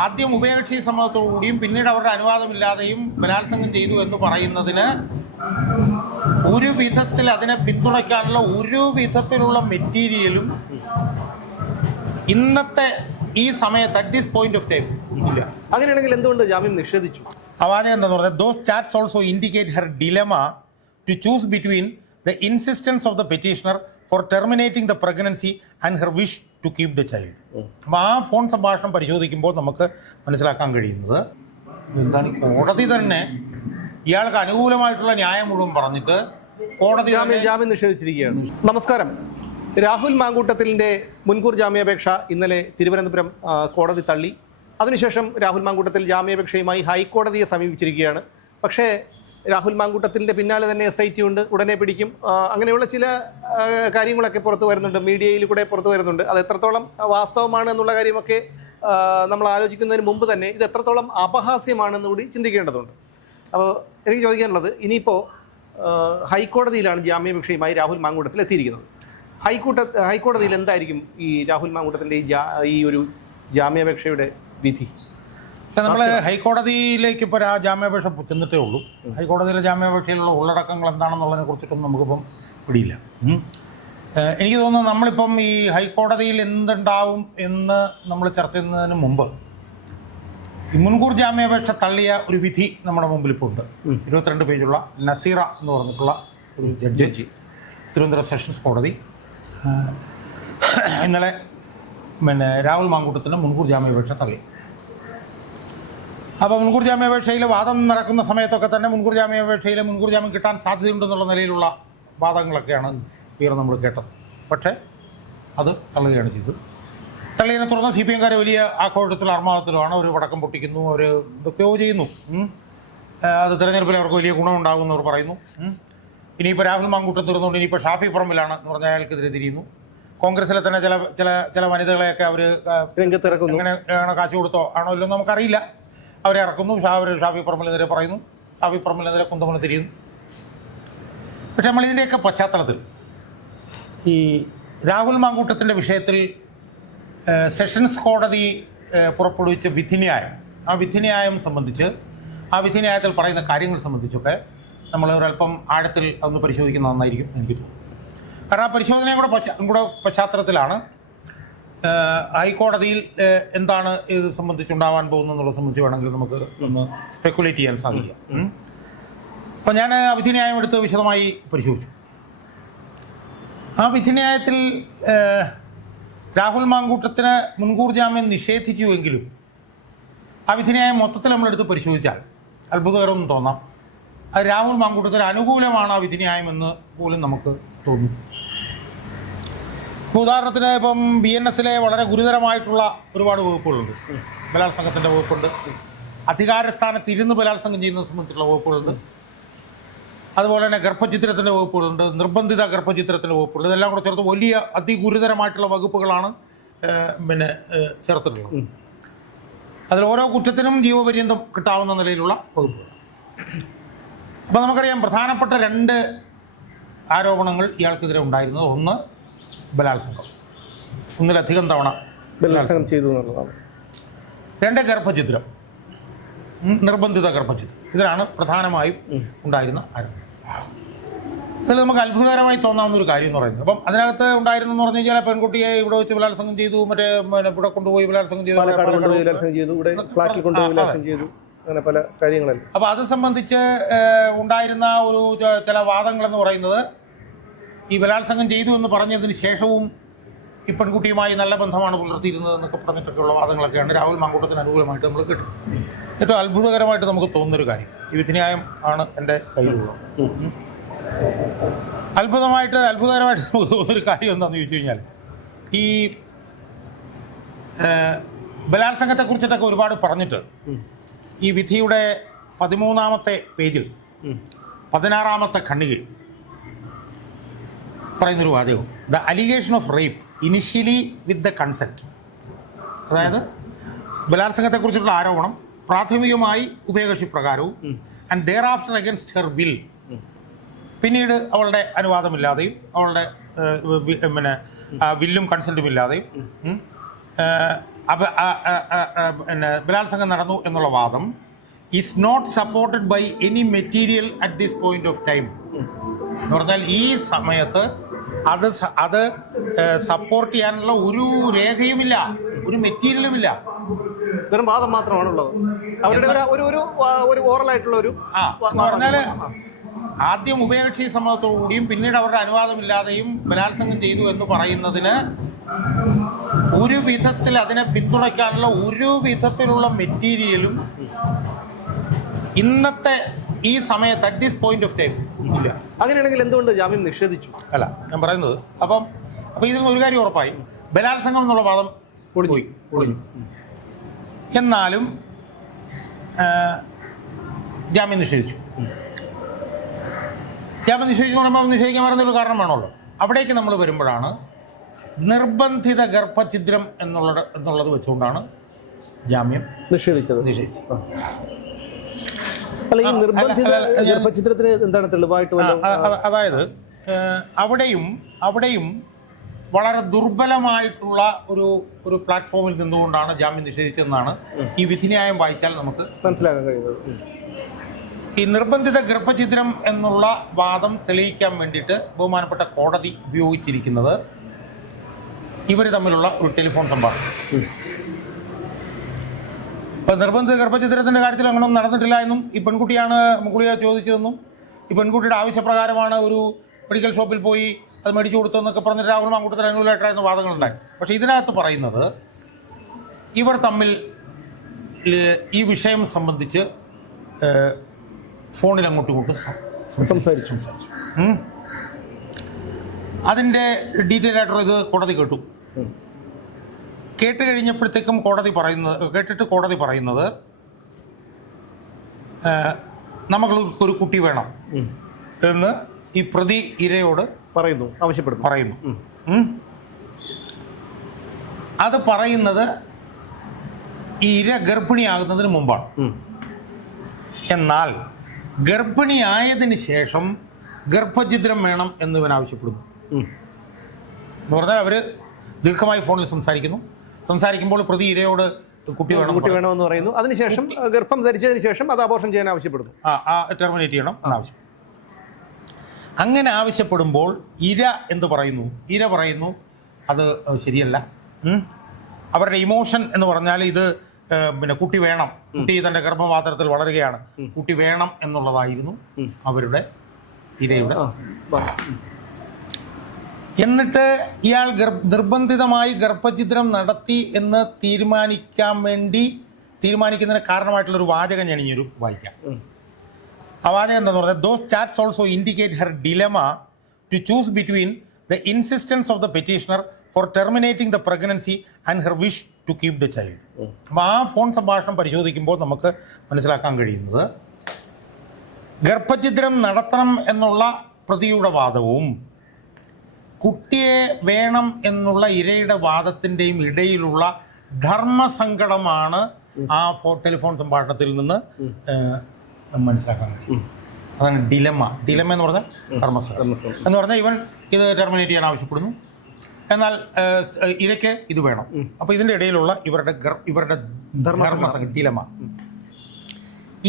ആദ്യം ഉഭയകക്ഷി സമ്മതത്തോടുകൂടിയും പിന്നീട് അവരുടെ അനുവാദമില്ലാതെയും ബലാത്സംഗം ചെയ്തു എന്ന് പറയുന്നതിന് ഒരു വിധത്തിൽ അതിനെ പിന്തുണയ്ക്കാനുള്ള ഒരു വിധത്തിലുള്ള മെറ്റീരിയലും ഇന്നത്തെ ഈ സമയത്ത് at this point of time ഇല്ല. അങ്ങനെയാണെങ്കിൽ എന്തുകൊണ്ട് ജാമ്യം നിഷേധിച്ചു? അവാദം എന്താന്ന് പറഞ്ഞാൽ those chats also indicate her dilemma to choose between the insistence of the petitioner for terminating the pregnancy and her wish to keep the child. അപ്പം ആ ഫോൺ സംഭാഷണം പരിശോധിക്കുമ്പോൾ നമുക്ക് മനസ്സിലാക്കാൻ കഴിയുന്നത് എന്താണ്, കോടതി തന്നെ ഇയാൾക്ക് അനുകൂലമായിട്ടുള്ള ന്യായം മുഴുവൻ പറഞ്ഞിട്ട് കോടതി ജാമ്യം നിഷേധിച്ചിരിക്കുകയാണ്. നമസ്കാരം. രാഹുൽ മാങ്കൂട്ടത്തിലിൻ്റെ മുൻകൂർ ജാമ്യാപേക്ഷ ഇന്നലെ തിരുവനന്തപുരം കോടതി തള്ളി. അതിനുശേഷം രാഹുൽ മാങ്കൂട്ടത്തിൽ ജാമ്യാപേക്ഷയുമായി ഹൈക്കോടതിയെ സമീപിച്ചിരിക്കുകയാണ്. പക്ഷേ രാഹുൽ മാങ്കൂട്ടത്തിൻ്റെ പിന്നാലെ തന്നെ SIT ഉണ്ട്, ഉടനെ പിടിക്കും, അങ്ങനെയുള്ള ചില കാര്യങ്ങളൊക്കെ പുറത്തു വരുന്നുണ്ട്, മീഡിയയിൽ കൂടെ പുറത്തു വരുന്നുണ്ട്. അത് എത്രത്തോളം വാസ്തവമാണ് എന്നുള്ള കാര്യമൊക്കെ നമ്മൾ ആലോചിക്കുന്നതിന് മുമ്പ് തന്നെ ഇത് എത്രത്തോളം അപഹാസ്യമാണെന്ന് കൂടി ചിന്തിക്കേണ്ടതുണ്ട്. അപ്പോൾ എനിക്ക് ചോദിക്കാനുള്ളത്, ഇനിയിപ്പോൾ ഹൈക്കോടതിയിലാണ് ജാമ്യാപേക്ഷയുമായി രാഹുൽ മാങ്കൂട്ടത്തിൽ എത്തിയിരിക്കുന്നത്. ഹൈക്കോടതിയിൽ എന്തായിരിക്കും ഈ രാഹുൽ മാങ്കൂട്ടത്തിൻ്റെ ഈ ഒരു ജാമ്യാപേക്ഷയുടെ വിധി? നമ്മൾ ഹൈക്കോടതിയിലേക്ക് ഇപ്പോൾ ജാമ്യാപേക്ഷ ചെന്നിട്ടേ ഉള്ളൂ. ഹൈക്കോടതിയിലെ ജാമ്യാപേക്ഷയിലുള്ള ഉള്ളടക്കങ്ങൾ എന്താണെന്നുള്ളതിനെ കുറിച്ചിട്ടൊന്നും നമുക്കിപ്പം പിടിയില്ല. എനിക്ക് തോന്നുന്നു നമ്മളിപ്പം ഈ ഹൈക്കോടതിയിൽ എന്തുണ്ടാവും എന്ന് നമ്മൾ ചർച്ച ചെയ്യുന്നതിന് മുമ്പ് ഈ മുൻകൂർ ജാമ്യാപേക്ഷ തള്ളിയ ഒരു വിധി നമ്മുടെ മുമ്പിൽ ഇപ്പോൾ ഉണ്ട്. 22 പേജുള്ള നസീറ എന്ന് പറഞ്ഞിട്ടുള്ള ഒരു ജഡ്ജി, തിരുവനന്തപുരം സെഷൻസ് കോടതി ഇന്നലെ രാഹുൽ മാങ്കൂട്ടത്തിന് മുൻകൂർ ജാമ്യാപേക്ഷ തള്ളി. അപ്പോൾ മുൻകൂർ ജാമ്യാപേക്ഷയിൽ വാദം നടക്കുന്ന സമയത്തൊക്കെ തന്നെ മുൻകൂർ ജാമ്യം കിട്ടാൻ സാധ്യതയുണ്ടെന്നുള്ള നിലയിലുള്ള വാദങ്ങളൊക്കെയാണ് നമ്മൾ കേട്ടത്. പക്ഷേ അത് തള്ളുകയാണ് ചെയ്തത്. തള്ളിയതിനെ തുടർന്ന് CPM വലിയ ആഘോഷത്തിലും അർമാദത്തിലുമാണ്. അവർ പടക്കം പൊട്ടിക്കുന്നു, അവർ ഇതൊക്കെയോ ചെയ്യുന്നു. അത് തിരഞ്ഞെടുപ്പിൽ അവർക്ക് വലിയ ഗുണമുണ്ടാകുമെന്ന് അവർ പറയുന്നു. ഇനിയിപ്പോൾ രാഹുൽ മാങ്കൂട്ടം തീർന്നുകൊണ്ട് ഇനിയിപ്പോൾ ഷാഫി പറമ്പിലാണ് എന്ന് പറഞ്ഞാൽ അയാൾക്കെതിരെ തിരിയുന്നു. കോൺഗ്രസ്സിലെ തന്നെ ചില വനിതകളെയൊക്കെ അവർ എങ്ങനെ കാശ് കൊടുത്തോ ആണോ ഇല്ലെന്ന് നമുക്കറിയില്ല, അവരെ ഇറക്കുന്നു. ഷാഫി പറമ്പിലെതിരെ പറയുന്നു, ഷാഫി പറമ്പിലെതിരെ കുന്തമണി തിരിയുന്നു. പക്ഷെ നമ്മളിതിൻ്റെയൊക്കെ പശ്ചാത്തലത്തിൽ ഈ രാഹുൽ മാങ്കൂട്ടത്തിൻ്റെ വിഷയത്തിൽ സെഷൻസ് കോടതി പുറപ്പെടുവിച്ച വിധിന്യായം, ആ വിധിന്യായം സംബന്ധിച്ച്, ആ വിധിന്യായത്തിൽ പറയുന്ന കാര്യങ്ങൾ സംബന്ധിച്ചൊക്കെ നമ്മൾ ഒരല്പം ആഴത്തിൽ ഒന്ന് പരിശോധിക്കുന്നത് നന്നായിരിക്കും എനിക്ക് തോന്നുന്നു. കാരണം ആ പരിശോധനയും കൂടെ പശ്ചാത്തലത്തിലാണ് ഹൈക്കോടതിയിൽ എന്താണ് ഇത് സംബന്ധിച്ചുണ്ടാവാൻ പോകുന്നതെന്നുള്ളത് സംബന്ധിച്ച് വേണമെങ്കിൽ നമുക്ക് ഒന്ന് സ്പെക്കുലേറ്റ് ചെയ്യാൻ സാധിക്കുക. അപ്പോൾ ഞാൻ ആ വിധിന്യായം എടുത്ത് വിശദമായി പരിശോധിച്ചു. ആ വിധിന്യായത്തിൽ രാഹുൽ മാങ്കൂട്ടത്തിന് മുൻകൂർ ജാമ്യം നിഷേധിച്ചുവെങ്കിലും ആ വിധിന്യായം മൊത്തത്തിൽ നമ്മളെടുത്ത് പരിശോധിച്ചാൽ അത്ഭുതകരമെന്ന് തോന്നാം. അത് രാഹുൽ മാങ്കൂട്ടത്തിന് അനുകൂലമാണ് ആ വിധിന്യായം എന്ന് പോലും നമുക്ക് തോന്നും. ഉദാഹരണത്തിന് ഇപ്പം BNSലെ വളരെ ഗുരുതരമായിട്ടുള്ള ഒരുപാട് വകുപ്പുകളുണ്ട്. ബലാത്സംഗത്തിൻ്റെ വകുപ്പുണ്ട്, അധികാരസ്ഥാനത്ത് ഇരുന്ന് ബലാത്സംഗം ചെയ്യുന്നത് സംബന്ധിച്ചുള്ള വകുപ്പുകളുണ്ട്, അതുപോലെ തന്നെ ഗർഭചിത്രത്തിൻ്റെ വകുപ്പുകളുണ്ട്, നിർബന്ധിത ഗർഭചിത്രത്തിൻ്റെ വകുപ്പുണ്ട്. ഇതെല്ലാം കൂടെ ചേർത്ത് വലിയ അതിഗുരുതരമായിട്ടുള്ള വകുപ്പുകളാണ് ചേർത്തിട്ടുള്ളത്. അതിൽ ഓരോ കുറ്റത്തിനും ജീവപര്യന്തം കിട്ടാവുന്ന നിലയിലുള്ള വകുപ്പുകൾ. അപ്പോൾ നമുക്കറിയാം പ്രധാനപ്പെട്ട 2 ആരോപണങ്ങൾ ഇയാൾക്കെതിരെ ഉണ്ടായിരുന്നത്. ഒന്ന് ബലാത്സംഗം, ഒന്നിലധികം തവണ ബലാത്സംഗം ചെയ്തു എന്നുള്ളതാണ്. 2 ഗർഭചിത്രം, നിർബന്ധിത ഗർഭചിത്രം. ഇതിലാണ് പ്രധാനമായും ഉണ്ടായിരുന്ന ആരോപണം. അതിൽ നമുക്ക് അത്ഭുതകരമായി തോന്നാവുന്ന ഒരു കാര്യം എന്ന് പറയുന്നത്, അപ്പം അതിനകത്ത് ഉണ്ടായിരുന്നെന്ന് പറഞ്ഞു കഴിഞ്ഞാൽ പെൺകുട്ടിയെ ഇവിടെ വെച്ച് ബലാത്സംഗം ചെയ്തു, ഇവിടെ കൊണ്ടുപോയി ബലാത്സംഗം ചെയ്തു, അങ്ങനെ പല കാര്യങ്ങളല്ല. അപ്പോൾ അത് സംബന്ധിച്ച് ഉണ്ടായിരുന്ന ഒരു ചില വാദങ്ങളെന്ന് പറയുന്നത്, ഈ ബലാത്സംഗം ചെയ്തു എന്ന് പറഞ്ഞതിന് ശേഷവും ഈ പെൺകുട്ടിയുമായി നല്ല ബന്ധമാണ് പുലർത്തിയിരുന്നത് എന്നൊക്കെ പറഞ്ഞിട്ടൊക്കെയുള്ള വാദങ്ങളൊക്കെയാണ് രാഹുൽ മാങ്കൂട്ടത്തിന് അനുകൂലമായിട്ട് നമ്മൾ കേട്ടത്. ഏറ്റവും അത്ഭുതകരമായിട്ട് നമുക്ക് തോന്നുന്നൊരു കാര്യം, ഈ വിധിന്യായം ആണ് എൻ്റെ കയ്യിലുള്ളത്. അത്ഭുതകരമായിട്ട് നമുക്ക് തോന്നുന്നൊരു കാര്യം എന്താണെന്ന് ചോദിച്ചു കഴിഞ്ഞാൽ, ഈ ബലാത്സംഗത്തെക്കുറിച്ചിട്ടൊക്കെ ഒരുപാട് പറഞ്ഞിട്ട് ഈ വിധിയുടെ 13ാമത്തെ പേജിൽ 16ാമത്തെ ഖണ്ഡികയിൽ പറയുന്നൊരു വാചകം, the allegation of rape initially with the consent. അതായത് ബലാത്സംഗത്തെക്കുറിച്ചുള്ള ആരോപണം പ്രാഥമികമായി ഉഭയകക്ഷി പ്രകാരവും and thereafter against her will, പിന്നീട് അവളുടെ അനുവാദമില്ലാതെയും അവളുടെ വില്ലും കൺസെൻറ്റും ഇല്ലാതെയും പിന്നെ ബലാത്സംഗം നടന്നു എന്നുള്ള വാദം is not supported by any material at this point of time. എന്ന് പറഞ്ഞാൽ ഈ സമയത്ത് അത് സപ്പോർട്ട് ചെയ്യാനുള്ള ഒരു രേഖയുമില്ല, ഒരു മെറ്റീരിയലുമില്ല, വെറും വാദം മാത്രമാണുള്ളത്. അവരുടെ ഒരു ഓറലായിട്ടുള്ള ഒരു എന്ന് പറഞ്ഞാൽ ആദ്യം ഉഭയകക്ഷി സമ്മതത്തോടുകൂടിയും പിന്നീട് അവരുടെ അനുവാദമില്ലാതെയും ബലാത്സംഗം ചെയ്തു എന്ന് പറയുന്നതിന് ഒരു വിധത്തിൽ അതിനെ പിന്തുണയ്ക്കാനുള്ള ഒരു വിധത്തിലുള്ള മെറ്റീരിയലും ഇന്നത്തെ ഈ സമയത്ത് at this point of time ഇല്ല. അങ്ങനെയാണെങ്കിൽ എന്തുകൊണ്ട് ജാമ്യം നിഷേധിച്ചു? അല്ല ഞാൻ പറയുന്നത്, അപ്പം ഇതിൽ നിന്ന് ഒരു കാര്യം ഉറപ്പായി, ബലാത്സംഗം എന്നുള്ള വാദം പൊളിഞ്ഞു. എന്നാലും ജാമ്യം നിഷേധിച്ചു. ജാമ്യം നിഷേധിച്ചു എന്ന് പറയുമ്പോൾ നിഷേധിക്കാൻ പറയുന്നൊരു കാരണം വേണമല്ലോ. അവിടേക്ക് നമ്മൾ വരുമ്പോഴാണ് നിർബന്ധിത ഗർഭഛിദ്രം എന്നുള്ളത് വെച്ചുകൊണ്ടാണ് ജാമ്യം നിഷേധിച്ചത്. അല്ല, ഈ നിർബന്ധിത ഗർഭഛിദ്രത്തിന് എന്താണ് തെളിവായിട്ട്? അതായത് അവിടെയും വളരെ ദുർബലമായിട്ടുള്ള ഒരു പ്ലാറ്റ്ഫോമിൽ നിന്നുകൊണ്ടാണ് ജാമ്യം നിഷേധിച്ചതെന്നാണ് ഈ വിധിന്യായം വായിച്ചാൽ നമുക്ക് മനസ്സിലാക്കാൻ കഴിയുന്നത്. ഈ നിർബന്ധിത ഗർഭഛിദ്രം എന്നുള്ള വാദം തെളിയിക്കാൻ വേണ്ടിയിട്ട് ബഹുമാനപ്പെട്ട കോടതി ഉപയോഗിച്ചിരിക്കുന്നത് ഇവർ തമ്മിലുള്ള ഒരു ടെലിഫോൺ സംഭാഷണം. ഇപ്പം നിർബന്ധിത ഗർഭഛിദ്രത്തിൻ്റെ കാര്യത്തിൽ അങ്ങനെയൊന്നും നടന്നിട്ടില്ല എന്നും ഈ പെൺകുട്ടിയാണ് ഗുളിക ചോദിച്ചതെന്നും ഈ പെൺകുട്ടിയുടെ ആവശ്യപ്രകാരമാണ് ഒരു മെഡിക്കൽ ഷോപ്പിൽ പോയി അത് മേടിച്ചു കൊടുത്തതെന്നൊക്കെ പറഞ്ഞിട്ട് രാഹുൽ മാങ്കൂട്ടത്തിന് അനുകൂലമായിട്ടായിരുന്നു വാദങ്ങളുണ്ടായി. പക്ഷേ ഇതിനകത്ത് പറയുന്നത് ഇവർ തമ്മിൽ ഈ വിഷയം സംബന്ധിച്ച് ഫോണിൽ അങ്ങോട്ടും ഇങ്ങോട്ടും സംസാരിച്ചു. അതിൻ്റെ ഡീറ്റെയിൽ ആയിട്ടുള്ള ഇത് കോടതി കേട്ട് കഴിഞ്ഞപ്പോഴത്തേക്കും കോടതി പറയുന്നത് നമുക്കൊരു കുട്ടി വേണം എന്ന് ഈ പ്രതി ഇരയോട് പറയുന്നു. അത് പറയുന്നത് ഈ ഇര ഗർഭിണിയാകുന്നതിന് മുമ്പാണ്. എന്നാൽ ഗർഭിണിയായതിനു ശേഷം ഗർഭഛിദ്രം വേണം എന്ന് ഇവൻ ആവശ്യപ്പെടുന്നു. എന്ന് പറഞ്ഞാൽ അവർ ദീർഘമായി ഫോണിൽ സംസാരിക്കുമ്പോൾ പ്രതി ഇരയോട് കുട്ടി വേണമെന്ന് പറയുന്നു. അതിനുശേഷം ഗർഭം ധരിച്ചതിന് ശേഷം അത് അബോർഷൻ ചെയ്യാൻ ആവശ്യപ്പെടുന്നു, ടെർമിനേറ്റ് ചെയ്യണം എന്നാവശ്യം. അങ്ങനെ ആവശ്യപ്പെടുമ്പോൾ ഇര പറയുന്നു അത് ശരിയല്ല. അവരുടെ ഇമോഷൻ എന്ന് പറഞ്ഞാൽ ഇത് പിന്നെ കുട്ടി വേണം, കുട്ടി തൻ്റെ ഗർഭപാത്രത്തിൽ വളരുകയാണ്, കുട്ടി വേണം എന്നുള്ളതായിരുന്നു അവരുടെ ഇരയുടെ. എന്നിട്ട് ഇയാൾ നിർബന്ധിതമായി ഗർഭഛിദ്രം നടത്തി എന്ന് തീരുമാനിക്കുന്നതിന് കാരണമായിട്ടുള്ളൊരു വാചകം ഞാൻ ഇനിയൊരു വായിക്കാം. ആ വാചകം എന്താണെന്ന് പറഞ്ഞാൽ, those chats also indicate her dilemma to choose between the insistence of the petitioner for terminating the pregnancy and her wish to keep the child. അപ്പോൾ ആ ഫോൺ സംഭാഷണം പരിശോധിക്കുമ്പോൾ നമുക്ക് മനസ്സിലാക്കാൻ കഴിയുന്നത് ഗർഭഛിദ്രം നടത്തണം എന്നുള്ള പ്രതിയുടെ വാദവും കുട്ടിയെ വേണം എന്നുള്ള ഇരയുടെ വാദത്തിൻ്റെയും ഇടയിലുള്ള ധർമ്മസങ്കടമാണ് ആ ടെലിഫോൺ സംഭാഷണത്തിൽ നിന്ന് മനസ്സിലാക്കാൻ കഴിയും. അതാണ് ഡിലമ എന്ന് പറഞ്ഞാൽ ധർമ്മസങ്കടം എന്ന് പറഞ്ഞാൽ ഇവൻ ഇത് ടെർമിനേറ്റ് ചെയ്യാൻ ആവശ്യപ്പെടുന്നു, എന്നാൽ ഇരയ്ക്ക് ഇത് വേണം. അപ്പോൾ ഇതിൻ്റെ ഇടയിലുള്ള ഇവരുടെ ധർമ്മസങ്കടം ഡിലമ.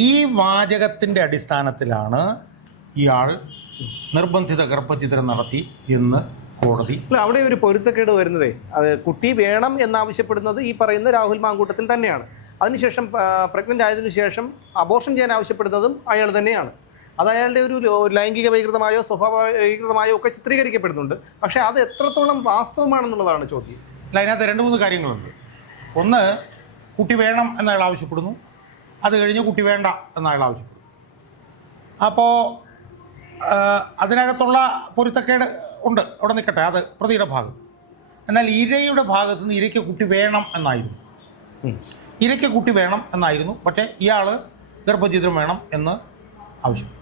ഈ വാചകത്തിൻ്റെ അടിസ്ഥാനത്തിലാണ് ഇയാൾ നിർബന്ധിത ഗർഭഛിദ്രം നടത്തി എന്ന് കോടതി. അവിടെ ഒരു പൊരുത്തക്കേട് വരുന്നതേ, അത് കുട്ടി വേണം എന്നാവശ്യപ്പെടുന്നത് ഈ പറയുന്ന രാഹുൽ മാങ്കൂട്ടത്തിൽ തന്നെയാണ്. അതിനുശേഷം പ്രഗ്നൻ്റ് ആയതിനു ശേഷം അബോർഷൻ ചെയ്യാൻ ആവശ്യപ്പെടുന്നതും അയാൾ തന്നെയാണ്. അത് അയാളുടെ ഒരു ലൈംഗിക വൈകൃതമായോ സ്വഭാവ വൈകൃതമായോ ഒക്കെ ചിത്രീകരിക്കപ്പെടുന്നുണ്ട്. പക്ഷേ അത് എത്രത്തോളം വാസ്തവമാണെന്നുള്ളതാണ് ചോദ്യം. അല്ല, അതിനകത്ത് 2-3 കാര്യങ്ങളുണ്ട്. ഒന്ന്, കുട്ടി വേണം എന്നയാൾ ആവശ്യപ്പെടുന്നു, അത് കഴിഞ്ഞ് കുട്ടി വേണ്ട എന്നയാൾ ആവശ്യപ്പെടുന്നു. അപ്പോൾ അതിനകത്തുള്ള പൊരുത്തക്കേട് ഉണ്ട്, അവിടെ നിൽക്കട്ടെ, അത് പ്രതിയുടെ ഭാഗത്ത്. എന്നാൽ ഇരയുടെ ഭാഗത്ത് നിന്ന് ഇരയ്ക്ക് കുട്ടി വേണം എന്നായിരുന്നു. പക്ഷേ ഇയാൾ ഗർഭഛിദ്രം വേണം എന്ന് ആവശ്യപ്പെട്ടു.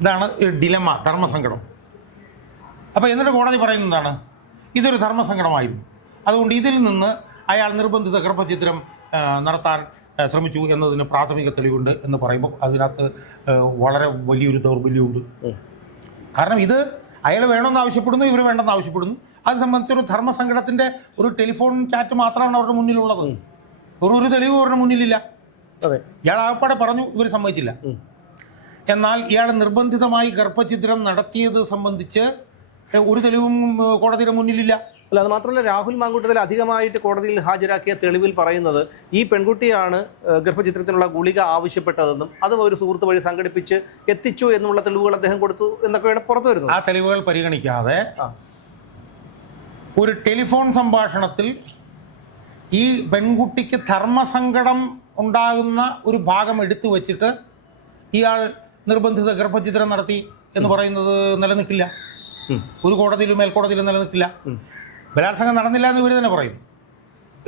ഇതാണ് ഡിലമ, ധർമ്മസങ്കടം. അപ്പോൾ എന്നിട്ട് കോടതി പറയുന്നത് എന്താണ്? ഇതൊരു ധർമ്മസങ്കടമായിരുന്നു, അതുകൊണ്ട് ഇതിൽ നിന്ന് അയാൾ നിർബന്ധിത ഗർഭഛിദ്രം നടത്താൻ ശ്രമിച്ചു എന്നതിന് പ്രാഥമിക തെളിവുണ്ട് എന്ന് പറയുമ്പോൾ അതിനകത്ത് വളരെ വലിയൊരു ദൗർബല്യമുണ്ട്. കാരണം ഇത് അയാൾ വേണമെന്ന് ആവശ്യപ്പെടുന്നു, ഇവർ വേണ്ടെന്ന് ആവശ്യപ്പെടുന്നു. അത് സംബന്ധിച്ചൊരു ധർമ്മസങ്കടത്തിൻ്റെ ഒരു ടെലിഫോൺ ചാറ്റ് മാത്രമാണ് അവരുടെ മുന്നിലുള്ളത്. ഒരു തെളിവ് അവരുടെ മുന്നിലില്ല. ഇയാൾ ആകപ്പാടെ പറഞ്ഞു, ഇവർ സമ്മതിച്ചില്ല. എന്നാൽ ഇയാൾ നിർബന്ധിതമായി ഗർഭഛിദ്രം നടത്തിയത് സംബന്ധിച്ച് ഒരു തെളിവും കോടതിയുടെ മുന്നിലില്ല. അല്ല, അത് മാത്രമല്ല, രാഹുൽ മാങ്കൂട്ടത്തിൽ അധികമായിട്ട് കോടതിയിൽ ഹാജരാക്കിയ തെളിവിൽ പറയുന്നത് ഈ പെൺകുട്ടിയാണ് ഗർഭചിത്രത്തിനുള്ള ഗുളിക ആവശ്യപ്പെട്ടതെന്നും അതും ഒരു സുഹൃത്ത് വഴി സംഘടിപ്പിച്ച് എത്തിച്ചു എന്നുള്ള തെളിവുകൾ അദ്ദേഹം കൊടുത്തു എന്നൊക്കെയാണ് പുറത്തു വരുന്നത്. ആ തെളിവുകൾ പരിഗണിക്കാതെ ഒരു ടെലിഫോൺ സംഭാഷണത്തിൽ ഈ പെൺകുട്ടിക്ക് ധർമ്മസങ്കടം ഉണ്ടാകുന്ന ഒരു ഭാഗം എടുത്തു വച്ചിട്ട് ഇയാൾ നിർബന്ധിത ഗർഭചിത്രം നടത്തി എന്ന് പറയുന്നത് നിലനിൽക്കില്ല. ഒരു കോടതിയിലും മേൽക്കോടതിയിലും നിലനിൽക്കില്ല. ബലാത്സംഗം നടന്നില്ല എന്ന് ഇവർ തന്നെ പറയുന്നു.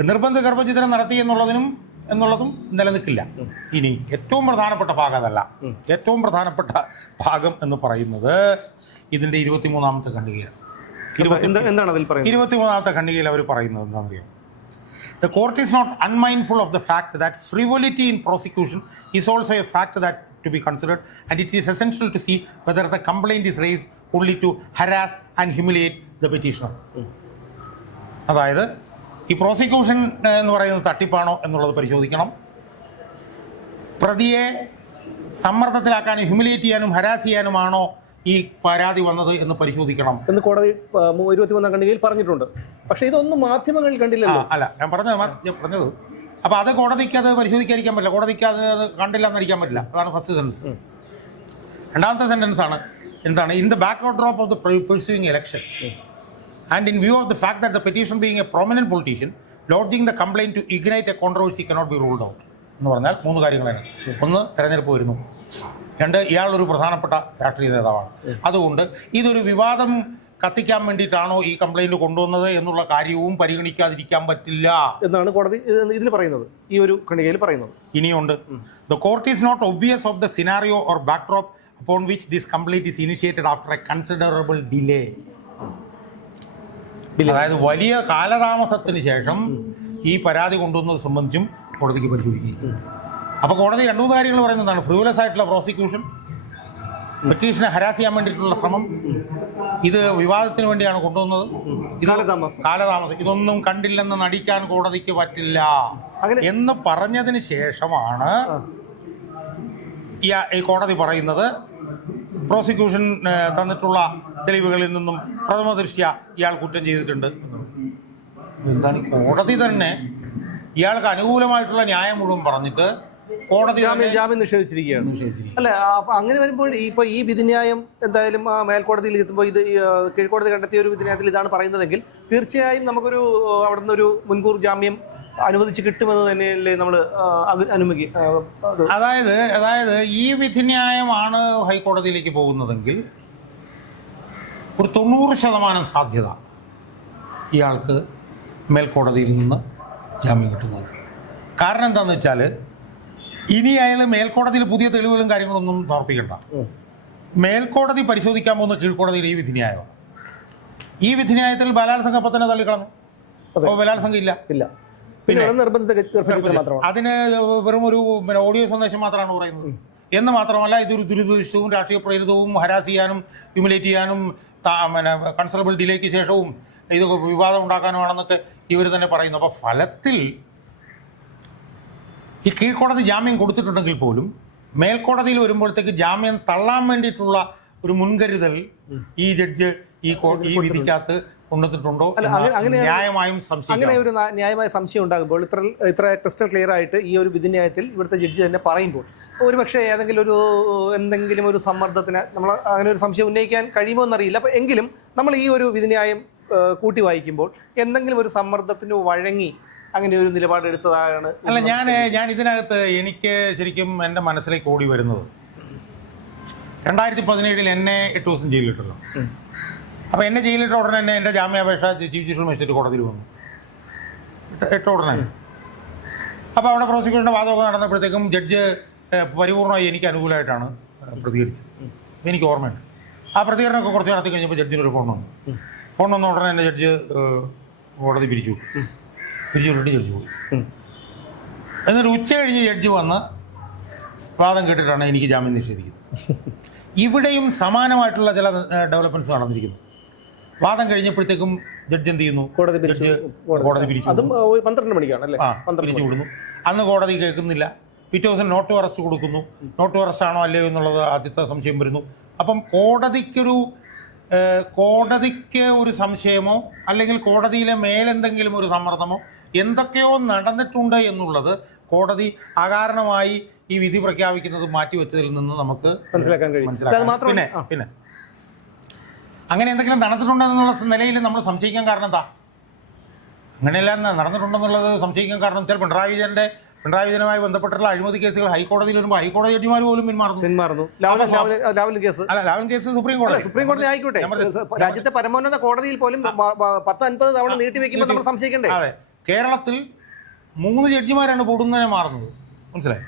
നിർബന്ധിത ഗർഭചിത്രം നടത്തി എന്നുള്ളതും നിലനിൽക്കില്ല. ഇനി ഏറ്റവും പ്രധാനപ്പെട്ട ഭാഗം അതല്ല. ഏറ്റവും പ്രധാനപ്പെട്ട ഭാഗം എന്ന് പറയുന്നത് ഇതിൻ്റെ 23-ാമത്തെ ഖണ്ഡികയാണ്. 23-ാമത്തെ ഖണ്ഡികയിൽ അവർ പറയുന്നത് എന്താണെന്നറിയാം? The court is not unmindful of the fact that frivolity in prosecution is also a fact that to be considered, and it is essential to see whether the complaint is raised only to harass and humiliate the petitioner. അതായത് ഈ prosecution എന്ന് പറയുന്നത് തട്ടിപ്പാണോ എന്നുള്ളത് പരിശോധിക്കണം. പ്രതിയെ സമ്മർദ്ദത്തിലാക്കാനും humiliate ചെയ്യാനും harass ചെയ്യാനുമാണോ ഈ പരാതി വന്നത് എന്ന് പരിശോധിക്കണം എന്ന് കോടതി 23-ാം ഖണ്ഡികയിൽ പറഞ്ഞിട്ടുണ്ട്. പക്ഷേ ഇതൊന്നും മാധ്യമങ്ങളിൽ കണ്ടില്ലല്ലോ. അല്ല, ഞാൻ പറഞ്ഞത് അപ്പോൾ അത് കോടതിക്ക് അത് പരിശോധിക്കാതിരിക്കാൻ പറ്റില്ല. കോടതിക്ക് അത് കണ്ടില്ല എന്നടിക്കാൻ പറ്റില്ല. അതാണ് ഫസ്റ്റ് സെൻറ്റൻസ്. രണ്ടാമത്തെ സെൻറ്റൻസ് ആണ് എന്താണ്? In the back drop of the pursuing election and in view of the fact that the petition being a prominent politician lodging the complaint to ignite a controversy cannot be ruled out എന്ന് പറഞ്ഞാൽ 3 കാര്യങ്ങളാണ്. ഒന്ന്, തെരഞ്ഞെടുപ്പ് വരുന്നു. 2, ഇയാളൊരു പ്രധാനപ്പെട്ട രാഷ്ട്രീയ നേതാവാണ്. അതുകൊണ്ട് ഇതൊരു വിവാദം കത്തിക്കാൻ വേണ്ടിയിട്ടാണോ ഈ കംപ്ലൈൻറ്റ് കൊണ്ടുവന്നത് എന്നുള്ള കാര്യവും പരിഗണിക്കാതിരിക്കാൻ പറ്റില്ല എന്നാണ് കോടതി ഇതിൽ പറയുന്നത്, ഈ ഒരു ഖണ്ഡികയിൽ പറയുന്നത്. ഇനിയുണ്ട്, the court is not obvious of the scenario or backdrop upon which this complaint is initiated after a considerable delay. അതായത് വലിയ കാലതാമസത്തിന് ശേഷം ഈ പരാതി കൊണ്ടുവന്നത് സംബന്ധിച്ചും കോടതിക്ക് പരിശോധിക്കും. അപ്പോൾ കോടതി 2 കാര്യങ്ങൾ പറയുന്നതാണ്: ഫ്രീവലസ് ആയിട്ടുള്ള പ്രോസിക്യൂഷൻ, പെറ്റീഷനെ ഹരാസ് ചെയ്യാൻ വേണ്ടിയിട്ടുള്ള ശ്രമം, ഇത് വിവാദത്തിന് വേണ്ടിയാണ് കൊണ്ടുവന്നത്, കാലതാമസം, ഇതൊന്നും കണ്ടില്ലെന്ന് നടിക്കാൻ കോടതിക്ക് പറ്റില്ല എന്ന് പറഞ്ഞതിന് ശേഷമാണ് ഈ കോടതി പറയുന്നത് പ്രോസിക്യൂഷൻ തന്നിട്ടുള്ള തെളിവുകളിൽ നിന്നും പ്രഥമ ദൃഷ്ട്യാ ഇയാൾ കുറ്റം ചെയ്തിട്ടുണ്ട്. എന്താണ് കോടതി തന്നെ ഇയാൾക്ക് അനുകൂലമായിട്ടുള്ള ന്യായം മുഴുവൻ പറഞ്ഞിട്ട് കോടതി ജാമ്യം നിഷേധിച്ചിരിക്കുകയാണ്. അല്ല, അപ്പം അങ്ങനെ വരുമ്പോൾ ഇപ്പോൾ ഈ വിധിന്യായം എന്തായാലും മേൽക്കോടതിയിൽ എത്തുമ്പോൾ ഇത് കീഴ്ക്കോടതി കണ്ടെത്തിയ ഒരു വിധിന്യായത്തിൽ ഇതാണ് പറയുന്നതെങ്കിൽ തീർച്ചയായും നമുക്കൊരു അവിടെ നിന്നൊരു മുൻകൂർ ജാമ്യം അനുവദിച്ച് കിട്ടുമെന്ന് തന്നെയല്ലേ നമ്മൾ അതായത് ഈ വിധിന്യായമാണ് ഹൈക്കോടതിയിലേക്ക് പോകുന്നതെങ്കിൽ ഒരു 90% സാധ്യത ഇയാൾക്ക് മേൽക്കോടതിയിൽ നിന്ന് ജാമ്യം കിട്ടുന്നത്. കാരണം എന്താണെന്ന് വെച്ചാൽ ഇനി അയാൾ മേൽക്കോടതിയിൽ പുതിയ തെളിവുകളും കാര്യങ്ങളൊന്നും സമർപ്പിക്കണ്ട. മേൽക്കോടതി പരിശോധിക്കാൻ പോകുന്ന കീഴ്ക്കോടതിയിൽ ഈ വിധിന്യായമാണ്. ഈ വിധിന്യായത്തിൽ ബലാത്സംഗം തന്നെ തള്ളിക്കളഞ്ഞു. അപ്പോൾ ബലാത്സംഗം ഇല്ല. പിന്നെ അതിന് വെറും ഒരു ഓഡിയോ സന്ദേശം മാത്രമാണ് പറയുന്നത്. എന്ന് മാത്രമല്ല, ഇതൊരു ദുരുദ്ദേശവും രാഷ്ട്രീയ പ്രേരിതവും ഹരാസ് ചെയ്യാനും ഹ്യൂമിലേറ്റ് ചെയ്യാനും കൺസിഡറബിൾ ഡിലേക്ക് ശേഷവും ഇത് വിവാദം ഉണ്ടാക്കാനുമാണെന്നൊക്കെ ഇവർ തന്നെ പറയുന്നു. അപ്പോൾ ഫലത്തിൽ ഈ കീഴ്ക്കോടതി ജാമ്യം കൊടുത്തിട്ടുണ്ടെങ്കിൽ പോലും മേൽക്കോടതിയിൽ വരുമ്പോഴത്തേക്ക് ജാമ്യം തള്ളാൻ വേണ്ടിയിട്ടുള്ള ഒരു മുൻകരുതൽ ഈ ജഡ്ജ് ഈ വിധിക്കകത്ത് കൊണ്ടുവന്നിട്ടുണ്ടോ ന്യായമായും സംശയം. അങ്ങനെ ഒരു ന്യായമായ സംശയം ഉണ്ടാകുമ്പോൾ ഇത്ര ക്രിസ്റ്റൽ ക്ലിയർ ആയിട്ട് ഈ ഒരു വിധിന്യായത്തിൽ ഇവിടുത്തെ ജഡ്ജി തന്നെ പറയുമ്പോൾ ഒരുപക്ഷെ എന്തെങ്കിലും ഒരു സമ്മർദ്ദത്തിന് നമ്മൾ അങ്ങനെ ഒരു സംശയം ഉന്നയിക്കാൻ കഴിയുമോ എന്നറിയില്ല. അപ്പോൾ എങ്കിലും നമ്മൾ ഈ ഒരു വിധിന്യായം കൂട്ടി വായിക്കുമ്പോൾ എന്തെങ്കിലും ഒരു സമ്മർദ്ദത്തിന് വഴങ്ങി അങ്ങനെ ഒരു നിലപാടെടുത്തതാണ്. അല്ല, ഞാൻ ഇതിനകത്ത് എനിക്ക് ശരിക്കും എൻ്റെ മനസ്സിലേക്ക് ഓടി വരുന്നത് 2017 എന്നെ 8 ദിവസം ജയിലിലിട്ടല്ലോ. അപ്പോൾ എന്നെ ജയിലിട്ട ഉടനെ തന്നെ എൻ്റെ ജാമ്യാപേക്ഷ ചീഫ് ജസ്റ്റിസ് മജിസ്ട്രേറ്റ് കോടതിയിൽ വന്നു. 8 ഉടനെ. അപ്പോൾ അവിടെ പ്രോസിക്യൂഷൻ്റെ വാദമൊക്കെ നടന്നപ്പോഴത്തേക്കും ജഡ്ജ് പരിപൂർണമായി എനിക്ക് അനുകൂലമായിട്ടാണ് പ്രതികരിച്ചത്. എനിക്ക് ഓർമ്മയുണ്ട്. ആ പ്രതികരണമൊക്കെ കുറച്ച് നടത്തി കഴിഞ്ഞപ്പോൾ ജഡ്ജിനൊരു ഫോൺ വന്ന ഉടനെ എൻ്റെ ജഡ്ജ് കോടതി പിരിച്ചു വിട്ടിട്ട് ജഡ്ജി പോയി. എന്നിട്ട് ഉച്ച കഴിഞ്ഞ് ജഡ്ജി വന്ന് വാദം കേട്ടിട്ടാണ് എനിക്ക് ജാമ്യം നിഷേധിക്കുന്നത്. ഇവിടെയും സമാനമായിട്ടുള്ള ചില ഡെവലപ്മെൻറ്റ്സ് നടന്നിരിക്കുന്നു. വാദം കഴിഞ്ഞപ്പോഴത്തേക്കും ജഡ്ജ് എന്ത് ചെയ്യുന്നു? ജഡ്ജ് കോടതി പിരിച്ചു. അതും 12 മണിക്കാണ് അല്ലേ? പിരിച്ചു വിടുന്നു. അന്ന് കോടതി കേൾക്കുന്നില്ല. പിറ്റേ ദിവസം നോട്ട് ടു അറസ്റ്റ് കൊടുക്കുന്നു. നോട്ട് ടു അറസ്റ്റ് ആണോ അല്ലയോ എന്നുള്ളത് ആദ്യത്തെ സംശയം വരുന്നു. അപ്പം കോടതിക്ക് ഒരു സംശയമോ അല്ലെങ്കിൽ കോടതിയിലെ മേലെന്തെങ്കിലും ഒരു സമ്മർദ്ദമോ എന്തൊക്കെയോ നടന്നിട്ടുണ്ട് എന്നുള്ളത് കോടതി അകാരണമായി ഈ വിധി പ്രഖ്യാപിക്കുന്നത് മാറ്റിവെച്ചതിൽ നിന്ന് നമുക്ക് മനസ്സിലാക്കാം. പിന്നെ അങ്ങനെ എന്തെങ്കിലും നടന്നിട്ടുണ്ടെന്നുള്ള നിലയിൽ നമ്മൾ സംശയിക്കാൻ കാരണം എന്താ? അങ്ങനെയല്ല നടന്നിട്ടുണ്ടെന്നുള്ളത് സംശയിക്കാൻ കാരണം വെച്ചാൽ പിണറായി വിജയനുമായി ബന്ധപ്പെട്ടുള്ള അഴിമതി കേസുകൾ ഹൈക്കോടതിയിൽ വരുമ്പോൾ ഹൈക്കോടതി ജഡ്ജിമാർ പോലും പിന്മാറുന്നു. ലാവൻ കേസ് സുപ്രീം കോടതി ആയിക്കോട്ടെ, രാജ്യത്തെ പരമോന്നത കോടതിയിൽ പോലും 10-50 തവണ നീട്ടിവെക്കുമ്പോൾ നമ്മൾ സംശയിക്കണ്ടേ? അതെ, കേരളത്തിൽ 3 ജഡ്ജിമാരാണ് പൊടുന്നതിനെ മാറുന്നത്, മനസ്സിലായി?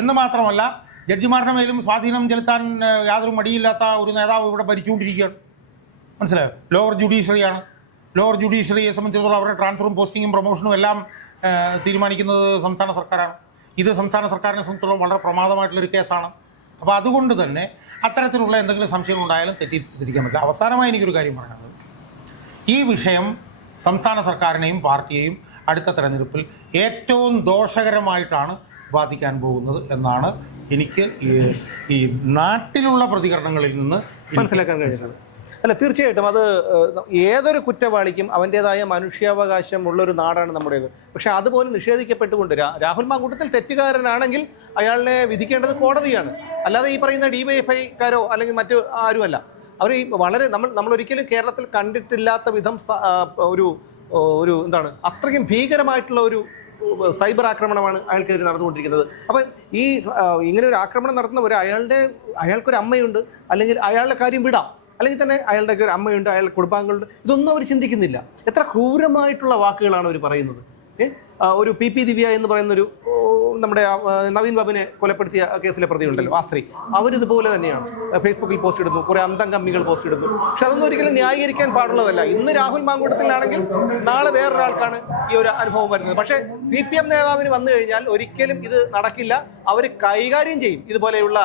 എന്ന് മാത്രമല്ല, ജഡ്ജിമാരുടെ മേലും സ്വാധീനം ചെലുത്താൻ യാതൊരു മടിയില്ലാത്ത ഒരു നേതാവ് ഇവിടെ ഭരിച്ചുകൊണ്ടിരിക്കുകയാണ്, മനസ്സിലായോ? ലോവർ ജുഡീഷ്യറിയാണ്. ലോവർ ജുഡീഷ്യറിയെ സംബന്ധിച്ചിടത്തോളം അവരുടെ ട്രാൻസ്ഫറും പോസ്റ്റിങ്ങും പ്രൊമോഷനും എല്ലാം തീരുമാനിക്കുന്നത് സംസ്ഥാന സർക്കാരാണ്. ഇത് സംസ്ഥാന സർക്കാരിനെ സംബന്ധിച്ചിടത്തോളം വളരെ പ്രമാദമായിട്ടുള്ളൊരു കേസാണ്. അപ്പോൾ അതുകൊണ്ട് തന്നെ അത്തരത്തിലുള്ള എന്തെങ്കിലും സംശയം ഉണ്ടായാലും തെറ്റിദ്ധരിക്കാൻ പറ്റില്ല. അവസാനമായി എനിക്കൊരു കാര്യം പറയാനുള്ളത്, ഈ വിഷയം സംസ്ഥാന സർക്കാരിനെയും പാർട്ടിയെയും അടുത്ത തെരഞ്ഞെടുപ്പിൽ ഏറ്റവും ദോഷകരമായിട്ടാണ് ബാധിക്കാൻ പോകുന്നത് എന്നാണ് എനിക്ക് ഈ നാട്ടിലുള്ള പ്രതികരണങ്ങളിൽ നിന്ന് മനസ്സിലാക്കാൻ കഴിയുന്നത്. അല്ല, തീർച്ചയായിട്ടും അത് ഏതൊരു കുറ്റവാളിക്കും അവൻ്റേതായ മനുഷ്യാവകാശം ഉള്ളൊരു നാടാണ് നമ്മുടേത്. പക്ഷെ അതുപോലെ നിഷേധിക്കപ്പെട്ടുകൊണ്ട് രാഹുൽ മാങ്കൂട്ടത്തിൽ തെറ്റുകാരനാണെങ്കിൽ അയാളെ വിധിക്കേണ്ടത് കോടതിയാണ്, അല്ലാതെ ഈ പറയുന്ന DYFIക്കാരോ അല്ലെങ്കിൽ മറ്റു ആരുമല്ല. അവർ ഈ വളരെ നമ്മളൊരിക്കലും കേരളത്തിൽ കണ്ടിട്ടില്ലാത്ത വിധം ഒരു എന്താണ് അത്രയ്ക്കും ഭീകരമായിട്ടുള്ള ഒരു സൈബർ ആക്രമണമാണ് അയാൾക്കെതിരെ നടന്നുകൊണ്ടിരിക്കുന്നത്. അപ്പം ഇങ്ങനെ ഒരു ആക്രമണം നടത്തുന്നവർ അയാൾക്കൊരു അമ്മയുണ്ട്, അല്ലെങ്കിൽ അയാളുടെ കാര്യം വിടാം, അല്ലെങ്കിൽ തന്നെ അയാളുടെ ഒരു അമ്മയുണ്ട്, അയാളുടെ കുടുംബാംഗങ്ങളുണ്ട്, ഇതൊന്നും അവർ ചിന്തിക്കുന്നില്ല. എത്ര ക്രൂരമായിട്ടുള്ള വാക്കുകളാണ് അവർ പറയുന്നത്. ഒരു PP ദിവ്യ എന്ന് പറയുന്നൊരു നമ്മുടെ നവീൻ ബാബുവിനെ കൊലപ്പെടുത്തിയ കേസിലെ പ്രതി ഉണ്ടല്ലോ, ആ സ്ത്രീ, അവരിതുപോലെ തന്നെയാണ് ഫേസ്ബുക്കിൽ പോസ്റ്റ് ഇടുന്നു, കുറേ അന്തം കമ്മികൾ പോസ്റ്റ് ഇടുന്നു. പക്ഷെ അതൊന്നും ഒരിക്കലും ന്യായീകരിക്കാൻ പാടുള്ളതല്ല. ഇന്ന് രാഹുൽ മാങ്കൂട്ടത്തിലാണെങ്കിൽ നാളെ വേറൊരാൾക്കാണ് ഈ ഒരു അനുഭവം വരുന്നത്. പക്ഷേ CPM നേതാവിന് വന്നു കഴിഞ്ഞാൽ ഒരിക്കലും ഇത് നടക്കില്ല. അവർ കൈകാര്യം ചെയ്യും. ഇതുപോലെയുള്ള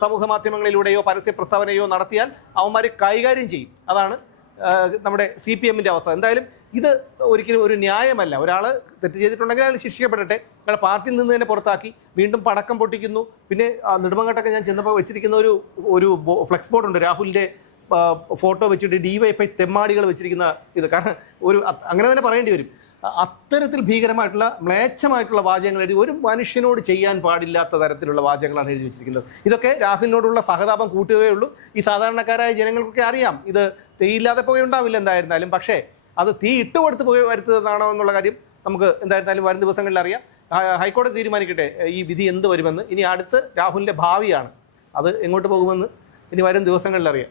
സമൂഹ മാധ്യമങ്ങളിലൂടെയോ പരസ്യ പ്രസ്താവനയോ നടത്തിയാൽ അവന്മാർ കൈകാര്യം ചെയ്യും. അതാണ് നമ്മുടെ CPMന്റെ അവസ്ഥ. എന്തായാലും ഇത് ഒരിക്കലും ഒരു ന്യായമല്ല. ഒരാൾ തെറ്റ് ചെയ്തിട്ടുണ്ടെങ്കിൽ അയാൾ ശിക്ഷിക്കപ്പെടട്ടെ. അയാൾ പാർട്ടിയിൽ നിന്ന് തന്നെ പുറത്താക്കി വീണ്ടും പടക്കം പൊട്ടിക്കുന്നു. പിന്നെ നെടുമങ്ങാട്ടൊക്കെ ഞാൻ ചെന്നപ്പോൾ വെച്ചിരിക്കുന്ന ഒരു ഫ്ലെക്സ് ബോർഡ് ഉണ്ട്, രാഹുലിൻ്റെ ഫോട്ടോ വെച്ചിട്ട് DYFI തെമ്മാടികൾ വെച്ചിരിക്കുന്ന ഇത്. കാരണം അങ്ങനെ തന്നെ പറയേണ്ടി വരും. അത്തരത്തിൽ ഭീകരമായിട്ടുള്ള മ്ലേച്ഛമായിട്ടുള്ള വാചകങ്ങൾ എഴുതി, ഒരു മനുഷ്യനോട് ചെയ്യാൻ പാടില്ലാത്ത തരത്തിലുള്ള വാചകങ്ങളാണ് എഴുതി വെച്ചിരിക്കുന്നത്. ഇതൊക്കെ രാഹുലിനോടുള്ള സഹതാപം കൂട്ടുകയുള്ളൂ. ഈ സാധാരണക്കാരായ ജനങ്ങൾക്കൊക്കെ അറിയാം ഇത് തീയില്ലാതെ പുകയുണ്ടാവില്ല എന്തായിരുന്നാലും. പക്ഷേ അത് തീ ഇട്ടുകൊടുത്ത് പുക വരുത്തുന്നതാണോ എന്നുള്ള കാര്യം നമുക്ക് എന്തായിരുന്നാലും വരും ദിവസങ്ങളിൽ അറിയാം. ഹൈക്കോടതി തീരുമാനിക്കട്ടെ ഈ വിധി എന്ത് വരുമെന്ന്. ഇനി അടുത്ത് രാഹുലിൻ്റെ ഭാവിയാണ്, അത് എങ്ങോട്ട് പോകുമെന്ന് ഇനി വരും ദിവസങ്ങളിൽ അറിയാം.